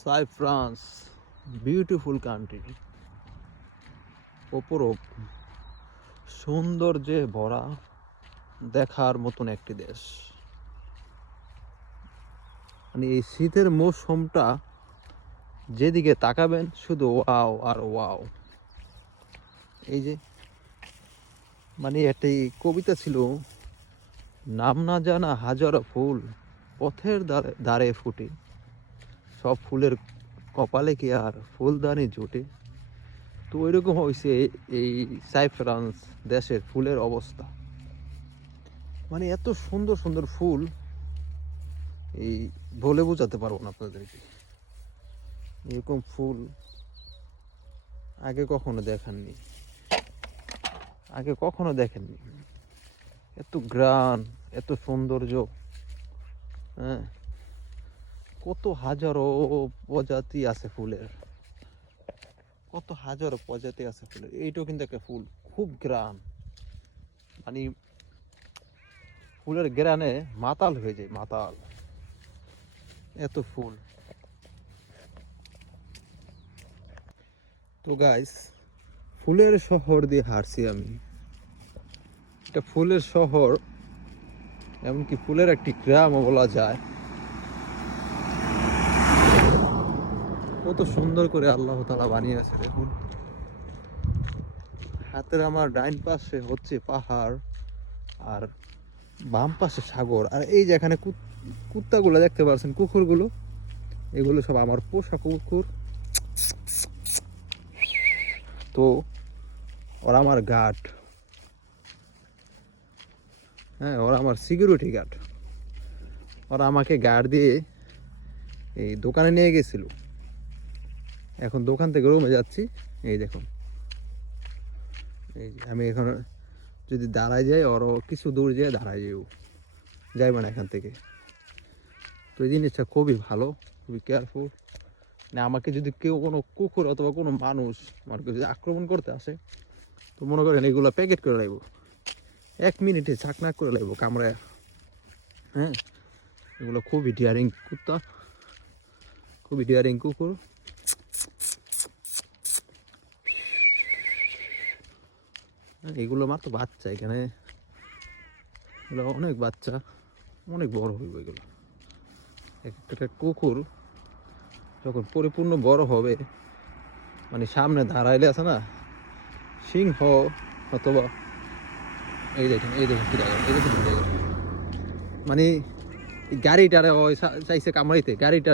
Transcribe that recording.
Cypress beautiful country, অপরূপ সৌন্দর্যে ভরা দেখার মতন একটি দেশ। মানে এই শীতের মৌসুমটা যেদিকে তাকাবেন শুধু ওয়াও আর ওয়াও। এই যে মানে একটি কবিতা ছিল, নাম না জানা হাজারো ফুল পথের ধারে ফুটে, সব ফুলের কপালে কি আর ফুলদানি জুটে। তো ওইরকম হয়েছে এই সাইপ্রাস দেশের ফুলের অবস্থা। মানে এত সুন্দর সুন্দর ফুল, এই বলে বোঝাতে পারবো না আপনাদেরকে। এরকম ফুল আগে কখনো দেখেননি, এত গ্রান, এত সৌন্দর্য। হ্যাঁ, কত হাজারো প্রজাতি আছে ফুলের, এইটাও কিন্তু একটা ফুল, খুব গ্রান। মানে ফুলের গ্রানে মাতাল হয়ে যায়, মাতাল এত ফুল। তো গাইস, ফুলের শহর দিয়ে হাঁটছি আমি। এটা ফুলের শহর, এমনকি ফুলের একটি গ্রামও বলা যায়। কত সুন্দর করে আল্লাহ তাআলা বানিয়েছে দেখুন। হাতের আমার ডাইন পাশে হচ্ছে পাহাড়, আর বাম পাশে সাগর। আর এই যে এখানে কুত্তাগুলো দেখতে পাচ্ছেন, কুকুরগুলো, এগুলো সব আমার পোষা কুকুর। তো ওরা আমার গার্ড, হ্যাঁ, ওরা আমার সিকিউরিটি গার্ড। ওরা আমাকে গার্ড দিয়ে এই দোকানে নিয়ে গেছিল। এখন দোকান থেকে রুমে যাচ্ছি। এই দেখুন, এই যে আমি এখন যদি দাঁড়ায় যাই, ওরও কিছু দূর যেয়ে দাঁড়ায় যাইবে না এখান থেকে। তো এই জিনিসটা খুবই ভালো, খুবই কেয়ারফুল। না, আমাকে যদি কেউ কোনো কুকুর অথবা কোনো মানুষ আমাকে যদি আক্রমণ করতে আসে, তো মনে করেন এগুলো প্যাকেট করে লাগবো, 1 মিনিটে ঝাঁকনাক করে লাগবো কামড়ায়। হ্যাঁ, এগুলো খুবই ডিয়ারিং কুত্তা, খুবই ডিয়ারিং কুকুর। এগুলো মাত্র বাচ্চা, এখানে এগুলো অনেক বাচ্চা, অনেক বড় হইব এগুলো। একটা কুকুর যখন পরিপূর্ণ বড় হবে, মানে সামনে দাঁড়াইলে আছে না, সিংহ অথবা এই দেখেন কি দেখেন, মানে গাড়িটারে চাইছে কামড়াইতে, গাড়িটা